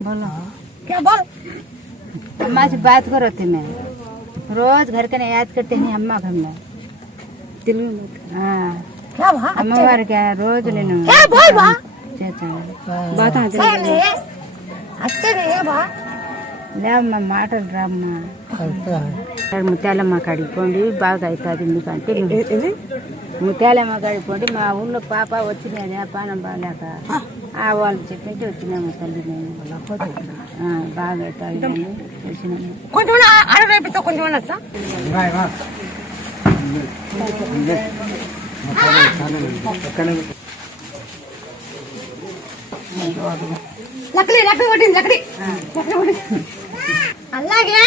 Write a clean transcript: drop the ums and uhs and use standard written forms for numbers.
बोलो क्या बोल। अम्मा से बात करो थी मैं रोज घर के याद करते हैं अम्मा घर में हाँ क्या भा अम्मा वार क्या रोज लेना क्या बोल भा बात नहीं अच्छे नहीं भा లే అమ్మ మాటలు రామ్మా ముత్యాలమ్మ కాడికి పోండి బాగా అవుతుంది ఎందుకంటే ముత్యాలమ్మ కాడికి పోండి మా ఊళ్ళో పాప వచ్చినాయి పానం బాగాలేక వాళ్ళు చెప్పింటే వచ్చినాము తల్లి నేను బాగా అవుతుంది అని వచ్చినాము కొంచెం అడగైపోతా కొంచెం సార్ లక్కడి లక్కడి కొట్టింది లక్కడి లక్కడి కొట్టింది అలాగే